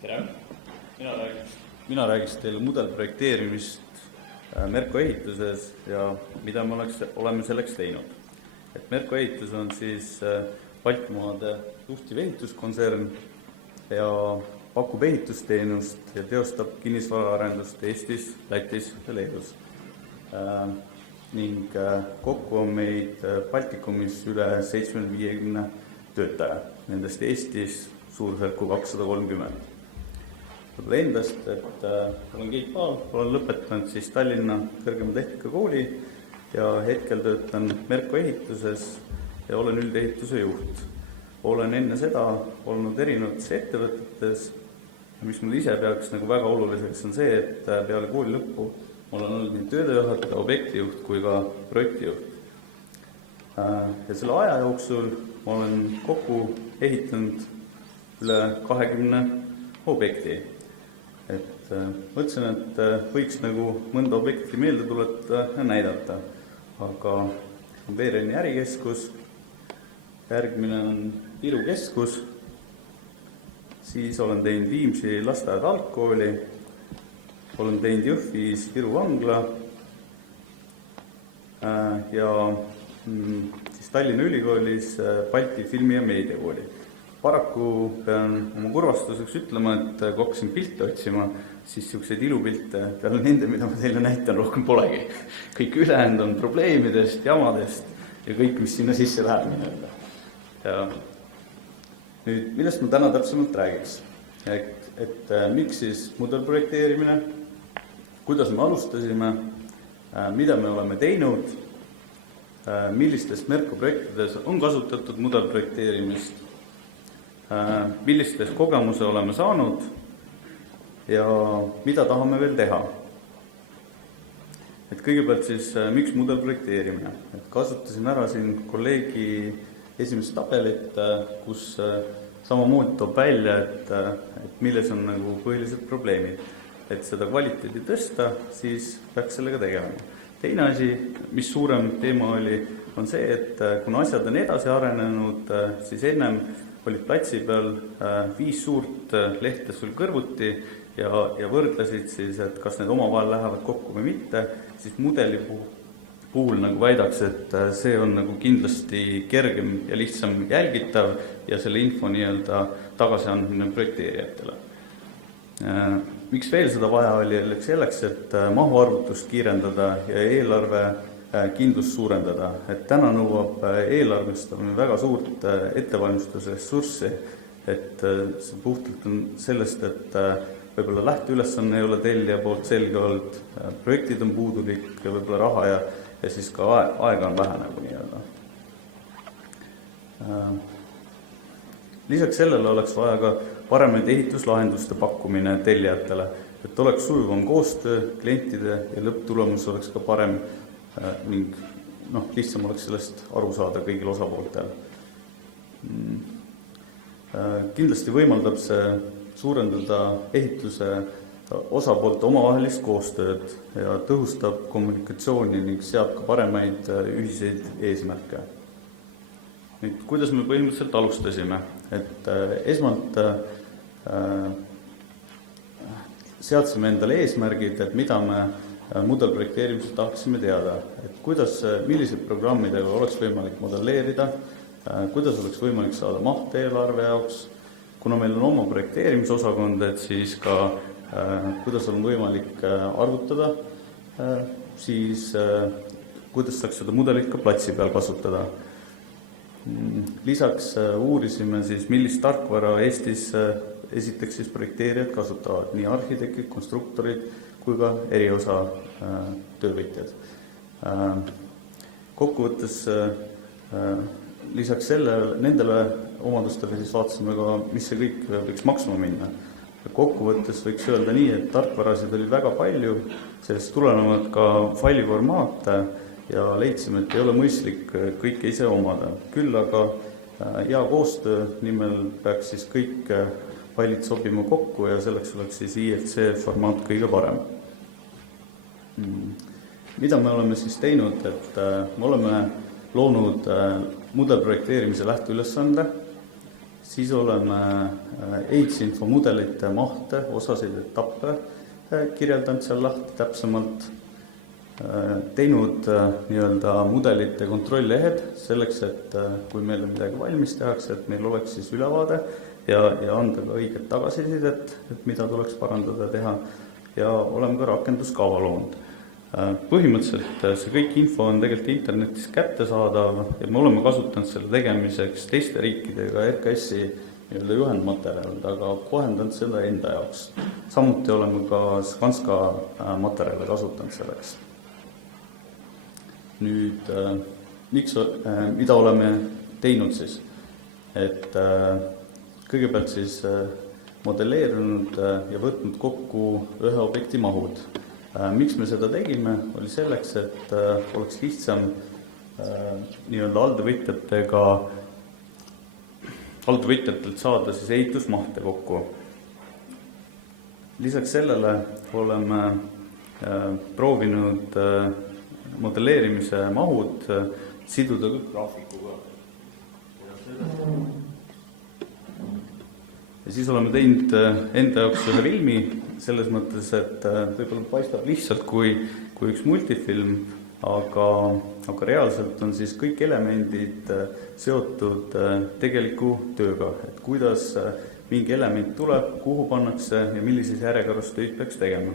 Tere! Mina räägiks teile mudelprojekteerimist Merko ehituses ja mida me oleme selleks teinud. Merko ehitus on siis Baltimaade juhtiv ehituskontsern ja pakub ehitusteenust ja teostab kinnisvaraarendust Eestis, Lätis ja Leedus. Ning kokku on meid Baltikumis üle 750 töötaja, nendest Eestis suurusjärku 230. Endast, et olen Keit Paal, olen lõpetanud siis Tallinna Kõrgema Tehnikakooli ja hetkel töötan Merko ehituses ja olen üldehituse juht. Olen enne seda olnud erinevates ettevõtetes, mis mul ise peaks väga oluliseks on see, et peale kooli lõppu olen olnud nii töödejuhataja, objektijuht kui ka projektijuht. Ja selle aja jooksul olen kokku ehitanud üle 20 objekti. Mõtlesin, et võiks mõnda objekti meelde tuletada ja näidata, aga Veereni ärikeskus, järgmine on Viru keskus, siis olen teinud Viimsi lasteaed algkooli, olen teinud Jõhvis Viru vangla ja siis Tallinna Ülikoolis Balti filmi- ja meediakooli. Paraku pean oma kurvastuseks ütlema, et kui hakkasin pilte otsima, siis selliseid ilupilte peale nende, mida ma teile näitan, rohkem polegi. Kõik ülejäänud on probleemidest, jamadest ja kõik, mis sinna sisse läheb. Ja nüüd, millest ma täna täpsemalt räägiks? Et miks siis mudelprojekteerimine, kuidas me alustasime, mida me oleme teinud, millistes Merko projektides on kasutatud mudelprojekteerimist, millistes kogemuse oleme saanud ja mida tahame veel teha. Kõigepealt siis, miks mudelprojekteerimine? Kasutasime ära siin kolleegi esimest tabelit, kus samamoodi toob välja, et milles on põhilised probleemid. Et seda kvaliteedi tõsta, siis peaks sellega tegema. Teine asi, mis suurem teema oli, on see, et kuna asjad on edasi arenenud, siis ennem olid platsi peal 5 suurt lehte sul kõrvuti ja võrdlesid siis, et kas need omavahel lähevad kokku või mitte, siis mudeli puhul väidaks, et see on kindlasti kergem ja lihtsam jälgitav ja selle info tagasiandmine projekteerijatele. Miks veel seda vaja oli selleks, et mahuarvutust kiirendada ja eelarve kindlust suurendada, et täna nõuab eelarvestamine väga suurt ettevalmistusressurssi, et see puhtalt on sellest, et võib-olla lähteülesanne ei ole tellija poolt selge olnud, projektid on puudulik ja võib-olla raha ja siis ka aega on vähe Lisaks sellele oleks vaja ka paremaid ehituslahenduste pakkumine tellijatele, et oleks sujuvam koostöö klientide ja lõpptulemus oleks ka parem ning lihtsam oleks sellest aru saada kõigil osapooltel. Kindlasti võimaldab see suurendada ehituse osapoolte omavahelist koostööd ja tõhustab kommunikatsiooni ning seab ka paremaid ühiseid eesmärke. Nüüd, kuidas me põhimõtteliselt alustasime? Esmalt seadsime endale eesmärgid, et mida me mudelprojekteerimisel tahaksime teada, et millised programmidega oleks võimalik modelleerida, kuidas oleks võimalik saada maht eelarve jaoks, kuna meil on oma projekteerimisosakond, et siis ka kuidas on võimalik arvutada, siis kuidas saaks seda mudelit ka platsi peal kasutada. Lisaks uurisime siis, millist tarkvara Eestis esiteks siis projekteerijad kasutavad, nii arhitektid, konstruktorid kui ka eriosa töövõtjad. Kokkuvõttes lisaks nendele omadustele siis vaatasime ka, mis see kõik võiks maksma minna. Kokkuvõttes võiks öelda nii, et tarkvarasid oli väga palju, sellest tulenevad ka failiformaate ja leidsime, et ei ole mõistlik kõike ise omada. Küll aga hea koostöö nimel peaks siis kõik failid sobima kokku ja selleks oleks siis IFC formaat kõige parem. Mida me oleme siis teinud, et me oleme loonud mudelprojekteerimise lähteülesande, siis oleme ehitusinfo mudelite mahte, osasid etappe kirjeldanud seal lahti täpsemalt, teinud nii-öelda mudelite kontrolllehed selleks, et kui meile midagi valmis tehakse, et meil oleks siis ülevaade ja anda ka õiget tagasisidet, et mida tuleks parandada ja teha, ja oleme ka rakenduskava loonud. Põhimõtteliselt see kõik info on tegelikult internetis kättesaadav ja me oleme kasutanud selle tegemiseks teiste riikidega RKS-i nii-öelda juhendmaterjalid, aga kohendanud seda enda jaoks. Samuti oleme ka Skanska materjale kasutanud selleks. Nüüd, mida oleme teinud siis? Et kõigepealt siis modelleerinud ja võtnud kokku ühe objekti mahud. Miks me seda tegime, oli selleks, et oleks lihtsam nii-öelda halduvõtjatelt saada siis ehitusmahte kokku. Lisaks sellele oleme proovinud modelleerimise mahud siduda graafikuga. Ja siis oleme teinud enda jaoks ühe filmi, selles mõttes, et võib-olla paistab lihtsalt kui üks multifilm, aga reaalselt on siis kõik elemendid seotud tegeliku tööga, et kuidas mingi element tuleb, kuhu pannakse ja millises järjekorras töid peaks tegema.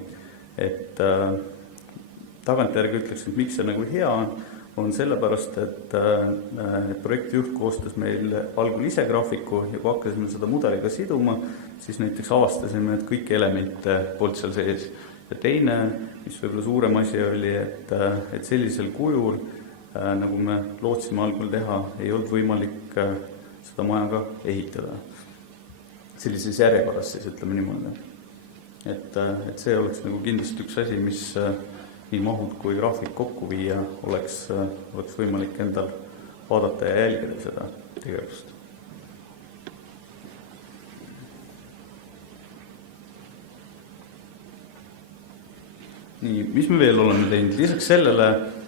Et tagantjärgi ütleks, et miks see nagu hea on sellepärast, et projektijuht koostas meil algul ise graafiku ja kui hakkasime seda mudeliga siduma, siis näiteks avastasime, et kõik elemente polnud seal sees. Ja teine, mis võib-olla suurem asi oli, et sellisel kujul, nagu me lootsime algul teha, ei olnud võimalik seda maja ka ehitada. Sellises järjekorras siis ütleme niimoodi. Et see oleks nagu kindlasti üks asi, mis nii mahud kui graafik kokku viia, oleks võimalik endal vaadata ja jälgida seda tegevust. Nii, mis me veel oleme teinud? Lisaks sellele,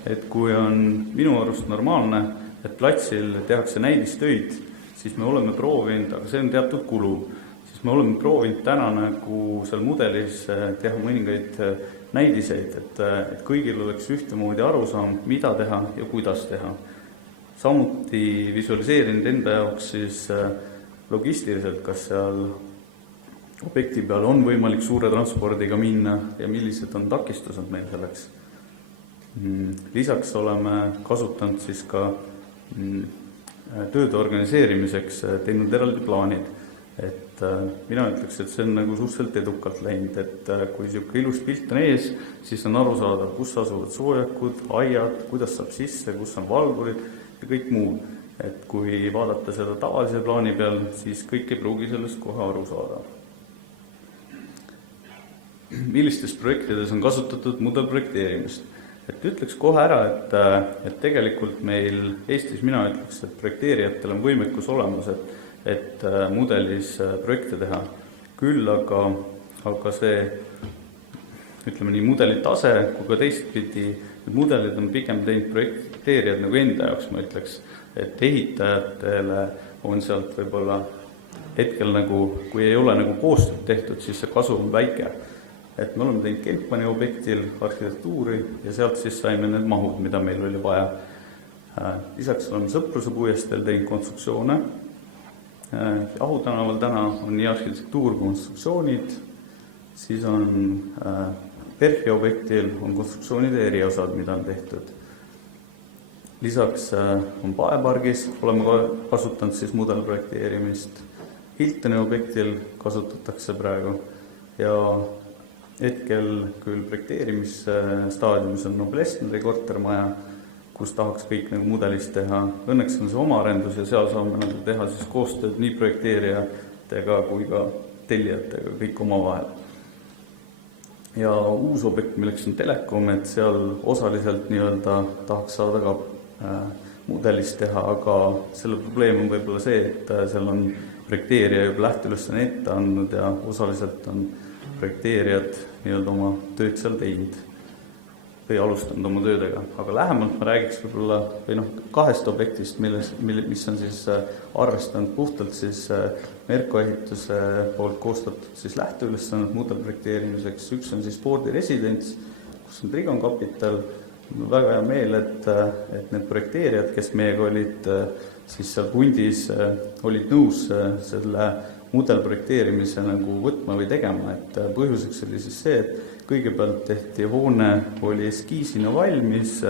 et kui on minu arust normaalne, et platsil tehakse näidistöid, siis me oleme proovinud, aga see on teatud kulu, siis me oleme proovinud täna nagu seal mudelis teha mõningaid näidiseid, et kõigil oleks ühtemoodi arusaam, mida teha ja kuidas teha. Samuti visualiseerinud enda jaoks siis logistiliselt, kas seal objekti peal on võimalik suure transpordiga minna ja millised on takistused meil selleks. Lisaks oleme kasutanud siis ka tööde organiseerimiseks teinud eraldi plaanid. Et mina ütleks, et see on nagu suhteliselt edukalt läinud, et kui niisugune ilus pilt on ees, siis on aru saada, kus asuvad soojakud, aiad, kuidas saab sisse, kus on valgurid ja kõik muu. Et kui vaadata seda tavalise plaani peal, siis kõik ei pruugi sellest kohe aru saada. Millistes projektides on kasutatud mudelprojekteerimist? Et ütleks kohe ära, et tegelikult meil Eestis mina ütleks, et projekteerijatel on võimekus olemas, et mudelis projekte teha. Küll aga see, ütleme nii, mudeli tase, kui ka teistpidi, mudelid on pigem teinud projekteerijad nagu enda jaoks, ma ütleks, et ehitajatele on sealt võib-olla hetkel nagu, kui ei ole nagu koostööd tehtud, siis see kasu on väike. Et me oleme teinud Kempani objektil arhitektuuri ja sealt siis saime need mahud, mida meil oli vaja. Lisaks oleme Sõpruse puiesteel teinud konstruktsioone. Ahu tänaval täna on nii arhitektuur konstruktsioonid, siis on PERH-i objektil on konstruktsioonide eriosad, mida on tehtud. Lisaks on Paepargis, oleme kasutanud siis mudelprojekteerimist. Hiltoni objektil kasutatakse praegu ja hetkel küll projekteerimisstaadiumis on Noblessneri kortermaja, kus tahaks kõik nagu mudelist teha. Õnneks on see oma arendus ja seal saame nagu teha siis koostööd nii projekteerijatega kui ka tellijatega, kõik oma vahel. Ja uus objekt, milleks on Telekom, et seal osaliselt nii-öelda tahaks saada ka mudelist teha, aga selle probleem on võib-olla see, et seal on projekteerija juba lähteülesõna ette andnud ja osaliselt on projekteerijad nii-öelda oma tööd seal teinud. või alustanud oma töödega, aga lähemalt ma räägiks võib-olla või kahest objektist, mis on siis arvestanud puhtalt siis Merko ehituse poolt koostatud siis lähteülesannet mudelprojekteerimiseks. Üks on siis spordiresidents, kus on Trigon Capital. Väga hea meel, et need projekteerijad, kes meiega olid siis seal pundis, olid nõus selle mudelprojekteerimise nagu võtma või tegema, et põhjuseks oli siis see, et kõigepealt tehti hoone, oli eskiisina valmis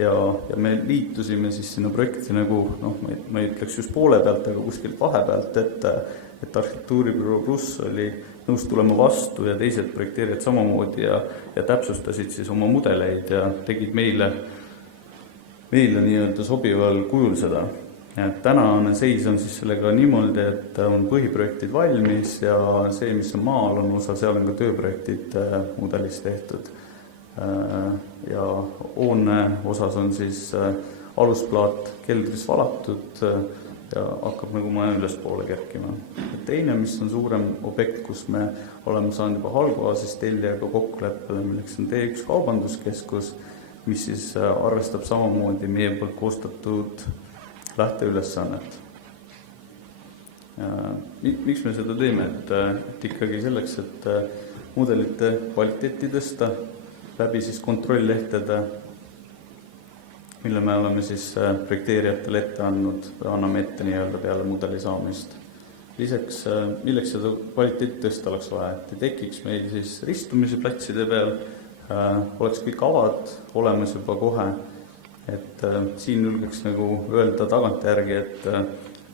ja me liitusime siis sinna projekti nagu, ma ei ütleks just poole pealt, aga kuskilt vahepealt, et Arhitektuuribüroo Pluss oli nõus tulema vastu ja teised projekteerijad samamoodi ja täpsustasid siis oma mudeleid ja tegid meile nii-öelda sobival kujul seda. Tänane seis on siis sellega niimoodi, et on põhiprojektid valmis ja see, mis on maal, on osa, seal on ka tööprojektid mudelis tehtud. Ja hoone osas on siis alusplaat keldris valatud ja hakkab nagu maja ülespoole kerkima. Teine, mis on suurem objekt, kus me oleme saanud juba Halguaasist tellijaga kokkuleppele, milleks on T1 kaubanduskeskus, mis siis arvestab samamoodi meie poolt koostatud lähteülesannet. Miks me seda teeme? Et ikkagi selleks, et mudelite kvaliteeti tõsta läbi siis kontrolllehtede, mille me oleme siis projekteerijatele ette andnud või anname ette nii-öelda peale mudeli saamist. Lisaks, milleks seda kvaliteeti tõsta oleks vaja, et tekiks meil siis ristumisi platside peal, oleks kõik avad olemas juba kohe, et siin julgeks nagu öelda tagantjärgi,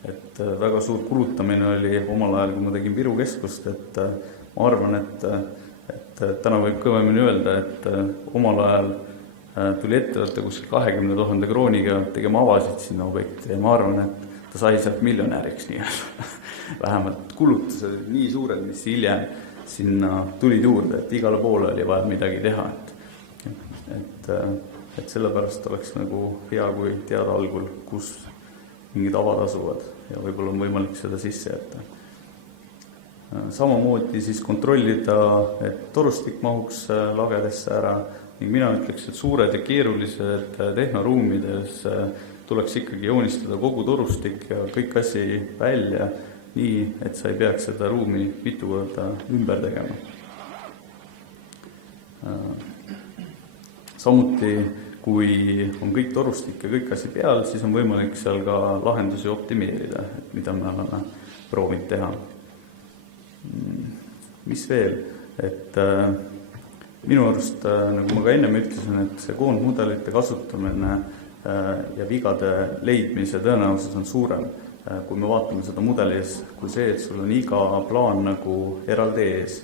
et väga suur kulutamine oli omal ajal, kui ma tegin Viru keskust, et ma arvan, et täna võib kõvemini öelda, et omal ajal tuli ettevõtte kuskil 20 000 krooniga tegema avasid sinna objekti ja ma arvan, et ta sai sealt miljonäriks nii-öelda. Vähemalt kulutused nii suured, mis hiljem sinna tulid juurde, et igale poole oli vaja midagi teha. Et sellepärast oleks nagu hea, kui teada algul, kus mingid avad asuvad ja võib-olla on võimalik seda sisse jätta. Samamoodi siis kontrollida, et torustik mahuks lagedesse ära ning mina ütleks, et suured ja keerulised tehnoruumides tuleks ikkagi joonistada kogu torustik ja kõik asi välja nii, et sa ei peaks seda ruumi mitu korda ümber tegema. Samuti, kui on kõik torustik ja kõik asi peal, siis on võimalik seal ka lahendusi optimeerida, et mida me oleme proovinud teha. Mis veel? Et minu arust, nagu ma ka ennem ütlesin, et see koondmudelite kasutamine ja vigade leidmise tõenäoliselt on suurem, kui me vaatame seda mudelis, kui see, et sul on iga plaan nagu eraldi ees.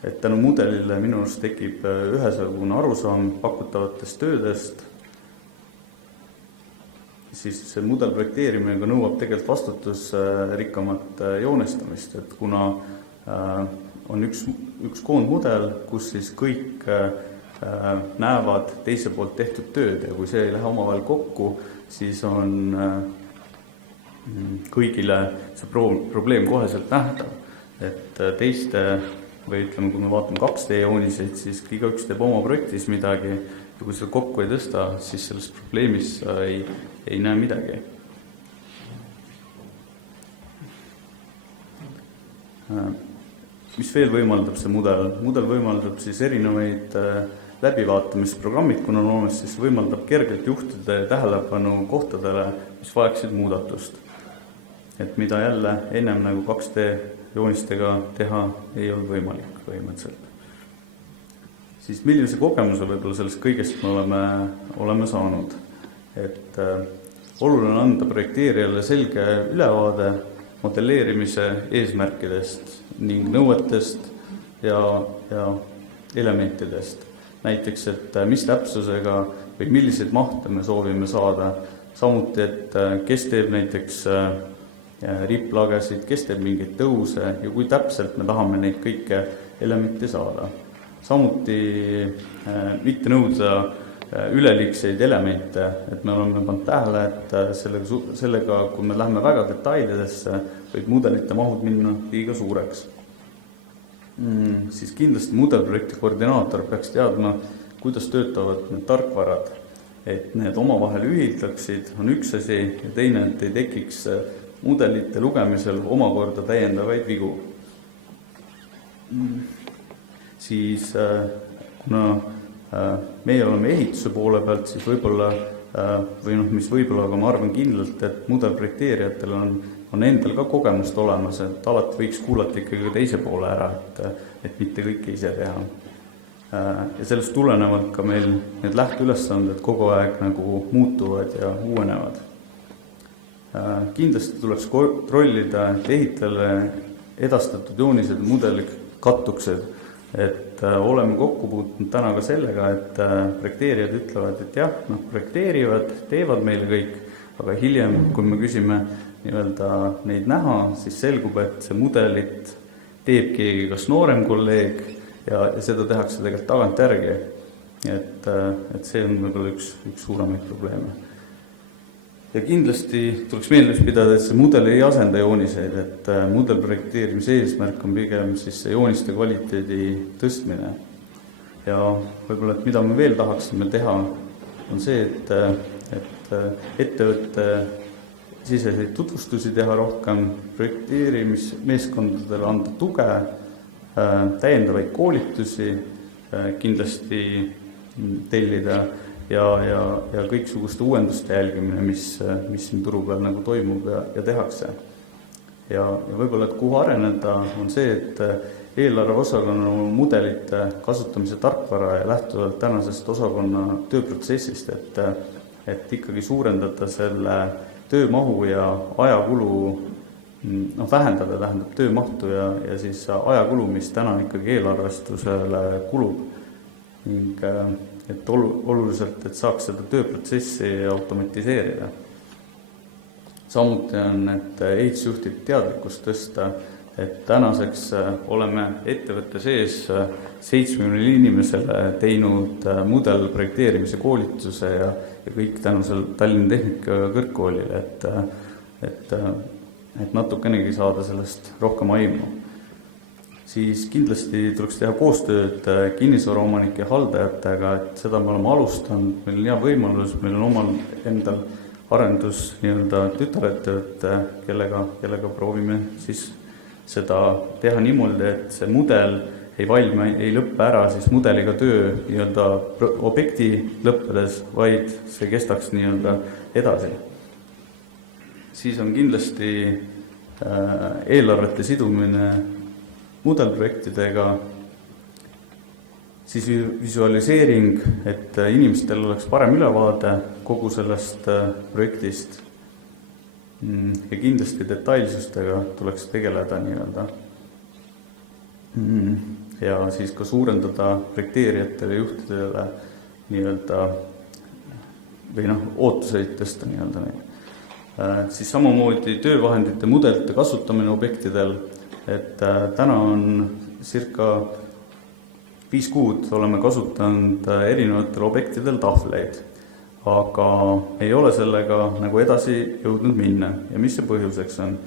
Et tänu mudelile minu arust tekib ühesugune arusaam pakutavatest töödest, siis see mudelprojekteerimine ka nõuab tegelikult vastutusrikkamat joonestamist, et kuna on üks koondmudel, kus siis kõik näevad teise poolt tehtud tööd ja kui see ei lähe omavahel kokku, siis on kõigile see probleem koheselt nähtav. Et teiste, või ütleme, kui me vaatame 2D jooniseid, siis igaüks teeb oma projektis midagi ja kui seda kokku ei tõsta, siis selles probleemis ei näe midagi. Mis veel võimaldab see mudel? Mudel võimaldab siis erinevaid läbivaatamisprogrammid, kuna on olemas, siis võimaldab kergelt juhtida tähelepanu kohtadele, mis vajaksid muudatust. Et mida jälle ennem nagu 2D joonistega teha ei olnud võimalik põhimõtteliselt. Siis millise kogemuse võib-olla sellest kõigest me oleme saanud? Et oluline on anda projekteerijale selge ülevaade modelleerimise eesmärkidest ning nõuetest ja elementidest. Näiteks, et mis täpsusega või milliseid mahte me soovime saada. Samuti, et kes teeb näiteks ripplagesid, kes teeb mingeid tõuse ja kui täpselt me tahame neid kõike elemente saada. Samuti mitte nõuda üleliigseid elemente, et me oleme pannud tähele, et sellega, kui me läheme väga detailidesse, võib mudelite mahud minna liiga suureks. siis kindlasti mudelprojekti koordinaator peaks teadma, kuidas töötavad need tarkvarad, et need omavahel ühildaksid, on üks asi, ja teine, et ei tekiks mudelite lugemisel omakorda täiendavaid vigu. Siis kuna meie oleme ehituse poole pealt, siis võib-olla mis võib-olla, aga ma arvan kindlalt, et mudelprojekteerijatel on endal ka kogemust olemas, et alati võiks kuulata ikkagi teise poole ära, et mitte kõike ise teha. Ja sellest tulenevalt ka meil need lähteülesanded kogu aeg nagu muutuvad ja uuenevad. Kindlasti tuleks kontrollida, et ehitajale edastatud joonised ja mudelid kattuksid, et oleme kokku puutunud täna ka sellega, et projekteerijad ütlevad, et jah, projekteerivad, teevad meile kõik, aga hiljem, kui me küsime neid näha, siis selgub, et see mudelit teeb keegi kas noorem kolleeg ja seda tehakse tegelikult tagantjärgi. Et see on võib-olla üks suuremaid probleeme. Ja kindlasti tuleks meeles pidada, et see mudel ei asenda jooniseid, et mudelprojekteerimise eesmärk on pigem siis see jooniste kvaliteedi tõstmine. Ja võib-olla, et mida me veel tahaksime teha, on see, et ettevõtte siseseid tutvustusi teha rohkem, projekteerimismeeskondadele anda tuge, täiendavaid koolitusi kindlasti tellida ja kõiksuguste uuenduste jälgimine, mis siin turu peal nagu toimub ja tehakse. Ja võib-olla, et kuhu areneda, on see, et eelarve osakonna mudelite kasutamise tarkvara ja lähtuvalt tänasest osakonna tööprotsessist, et ikkagi suurendada selle töömahu ja ajakulu, vähendada tähendab töömahtu ja siis ajakulu, mis täna ikkagi eelarvestusele kulub. Ning et oluliselt, et saaks seda tööprotsessi automatiseerida. Samuti on, et ehitusjuhtide teadlikkust tõsta, et tänaseks oleme ettevõtte sees 70 inimesele teinud mudelprojekteerimise koolituse ja kõik tänu Tallinna Tehnika kõrgkoolile, et natukenegi saada sellest rohkem aimu. Siis kindlasti tuleks teha koostööd kinnisvaraomanike ja haldajatega, et seda me oleme alustanud, meil on hea võimalus, meil on omal endal arendus tütarettevõtte, kellega proovime siis seda teha niimoodi, et see mudel ei valmi, ei lõppe ära siis mudeliga töö objekti lõppedes, vaid see kestaks edasi. Siis on kindlasti eelarvete sidumine mudelprojektidega, siis visualiseering, et inimestel oleks parem ülevaade kogu sellest projektist ja kindlasti detailsustega tuleks tegeleda ja siis ka suurendada projekteerijatele ja juhtidele ootuseid tõsta neid. Siis samamoodi töövahendite mudelite kasutamine objektidel, et täna on circa 5 kuud oleme kasutanud erinevatel objektidel tahvleid, aga ei ole sellega edasi jõudnud minna. Ja mis see põhjuseks on?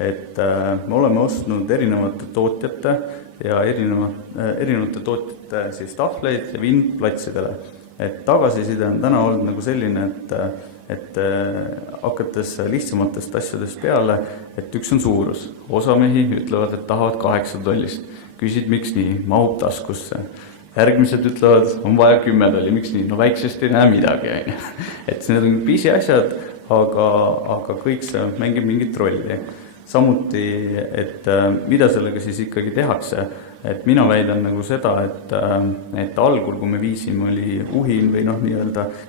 Et me oleme ostnud erinevate tootjate ja erinevate tootjate siis tahvleid ja vind platsidele. Et tagasiside on täna olnud selline, et hakates lihtsamatest asjadest peale, et üks on suurus. Osa mehi ütlevad, et tahavad 8 tollist. Küsid, miks nii? Mahub taskusse. Järgmised ütlevad, on vaja 10 tolli. Miks nii? No väiksest ei näe midagi. Et need on pisi asjad, aga kõik see mängib mingit rolli. Samuti, et mida sellega siis ikkagi tehakse. Et mina väidan seda, et algul, kui me viisime, oli uhin või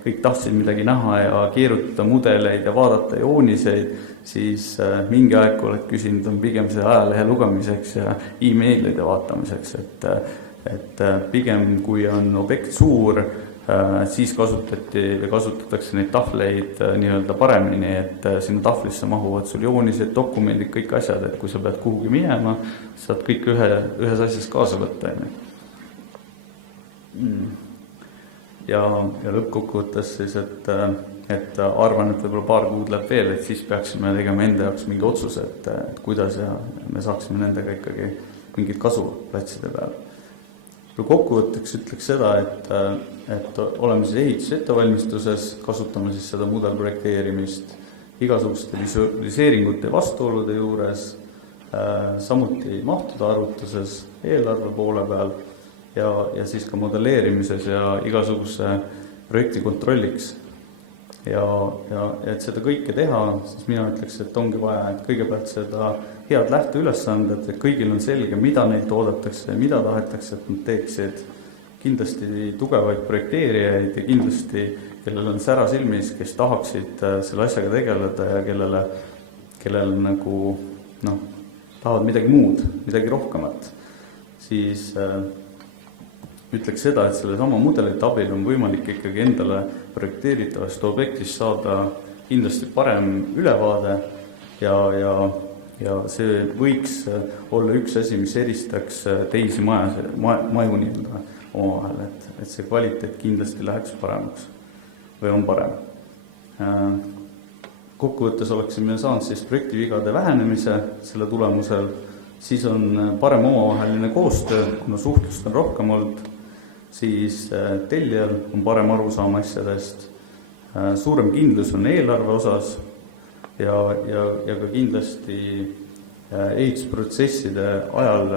kõik tahtsid midagi näha ja keerutada mudeleid ja vaadata jooniseid, siis mingi aeg, kui oled küsinud, on pigem see ajalehe lugemiseks ja e-mailide vaatamiseks, et pigem kui on objekt suur, siis kasutatakse neid tahvleid paremini, et sinna tahvlisse mahuvad sul joonised, dokumendid, kõik asjad, et kui sa pead kuhugi minema, saad kõik ühes asjas kaasa võtta. Ja lõppkokkuvõttes siis, et arvan, et võib-olla 2 kuud läheb veel, et siis peaksime tegema enda jaoks mingi otsuse, et kuidas ja me saaksime nendega ikkagi mingit kasu platside peal. Kokkuvõtteks ütleks seda, et oleme siis ehituse ettevalmistuses, kasutame siis seda mudelprojekteerimist igasuguste visualiseeringute vastuolude juures, samuti mahtude arvutuses, eelarve poole peal ja siis ka modelleerimises ja igasuguse projekti kontrolliks. Ja et seda kõike teha, siis mina ütleks, et ongi vaja, et kõigepealt seda head lähteülesandet, et kõigil on selge, mida neilt oodatakse ja mida tahetakse, et nad teeksid kindlasti tugevaid projekteerijaid ja kindlasti, kellel on sära silmis, kes tahaksid selle asjaga tegeleda ja kellel nagu, tahavad midagi muud, midagi rohkemat, siis ütleks seda, et selle sama mudelite abil on võimalik ikkagi endale projekteeritavast objektist saada kindlasti parem ülevaade ja see võiks olla üks asi, mis eristaks teisi maju nii-öelda omavahel, et see kvaliteet kindlasti läheks paremaks või on parem. Kokkuvõttes oleksime saanud siis projektivigade vähenemise selle tulemusel, siis on parem omavaheline koostöö, kuna suhtlust on rohkem olnud, siis tellijal on parem aru saama asjadest, suurem kindlus on eelarve osas ja ka kindlasti ehitusprotsesside ajal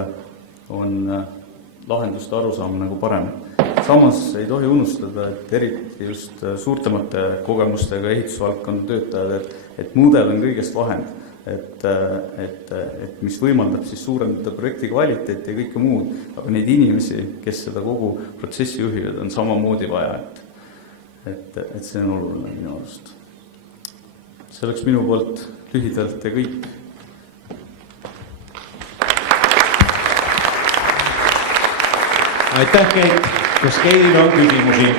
on lahenduste arusaam nagu parem. Samas ei tohi unustada, et eriti just suurtemate kogemustega ehitusvaldkonna töötajad, et mudel on kõigest vahend. Et mis võimaldab siis suurendada projekti kvaliteeti ja kõike muud, aga neid inimesi, kes seda kogu protsessi juhivad, on samamoodi vaja, et see on oluline minu arust. See oleks minu poolt lühidalt ja kõik. Aitäh, Keit! Kas Keil on küsimusi?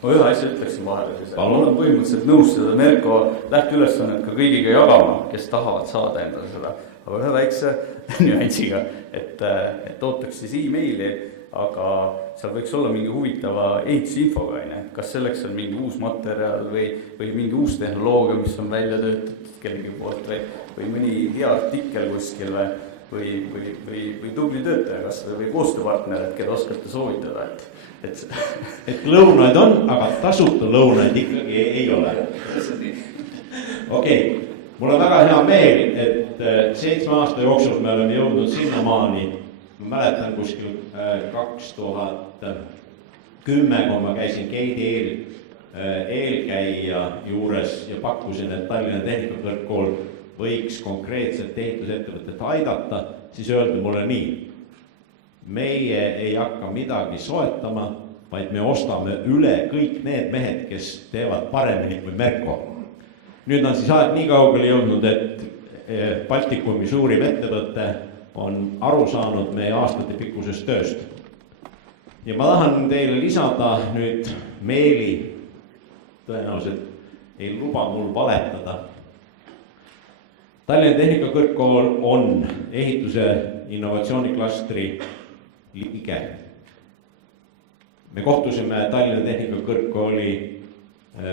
Ma ühe asja ütleksin vahele. Ma olen põhimõtteliselt nõus seda Merko lähteülesannet ka kõigiga jagama, kes tahavad saada endale seda. Aga ühe väikse nüansiga, et ootaks siis e-maili, aga seal võiks olla mingi huvitava ehitusinfoga, kas selleks on mingi uus materjal või mingi uus tehnoloogia, mis on välja töötatud kellegi poolt või mõni hea artikkel kuskil või tubli töötaja kasvõi või koostööpartner, et keda oskate soovitada, et lõunaid on, aga tasuta lõunaid ikkagi ei ole. Okei, mul on väga hea meel, et 7 aasta jooksul me oleme jõudnud sinnamaani. Ma mäletan kuskil 2010, kui ma käisin Keidi eelkäija juures ja pakkusin, et Tallinna Tehnikakõrgkool võiks konkreetselt ehitusettevõtet aidata, siis öeldi mulle nii. Meie ei hakka midagi soetama, vaid me ostame üle kõik need mehed, kes teevad paremini kui Merko. Nüüd on siis aeg nii kaugele jõudnud, et Baltikumi suurim ettevõte on aru saanud meie aastate pikkusest tööst. Ja ma tahan teile lisada nüüd Meeli, tõenäoliselt ei luba mul valetada. Tallinna Tehnikakõrgkool on ehituse innovatsiooniklastri liige. Me kohtusime Tallinna Tehnikakõrgkooli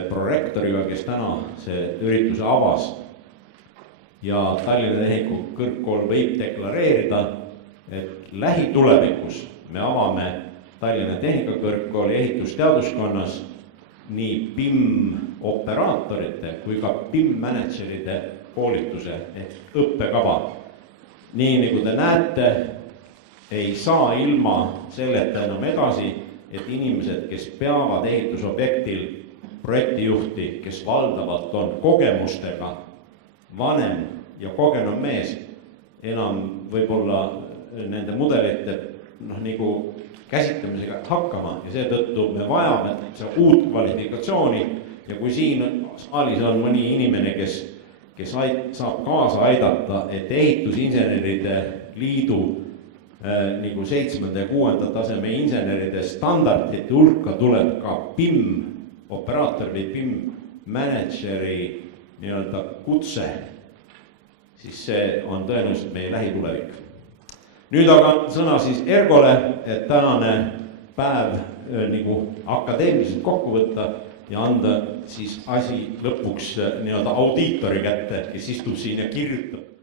prorektoriga, kes täna see ürituse avas. Ja Tallinna Tehnikakõrgkool võib deklareerida, et lähitulevikus me avame Tallinna Tehnikakõrgkooli ehitusteaduskonnas nii BIM-operaatorite kui ka BIM-manageride koolituse ehk õppekava. Nii nagu te näete, ei saa ilma selleta enam edasi, et inimesed, kes peavad ehitusobjektil projektijuhti, kes valdavalt on kogemustega, vanem ja kogenud mees, enam võib-olla nende mudelite nagu käsitlemisega hakkama ja seetõttu me vajame uut kvalifikatsiooni ja kui siin saalis on mõni inimene, kes saab kaasa aidata, et ehitusinseneride liidu nagu 7. ja 6. taseme inseneride standardite hulka tuleb ka BIM-operaator või BIM-manageri nii-öelda kutse, siis see on tõenäoliselt meie lähitulevik. Nüüd aga sõna siis Ergole, et tänane päev nagu akadeemiliselt kokku võtta ja anda siis asi lõpuks nii-öelda audiitori kätte, kes istub siin ja kirjutab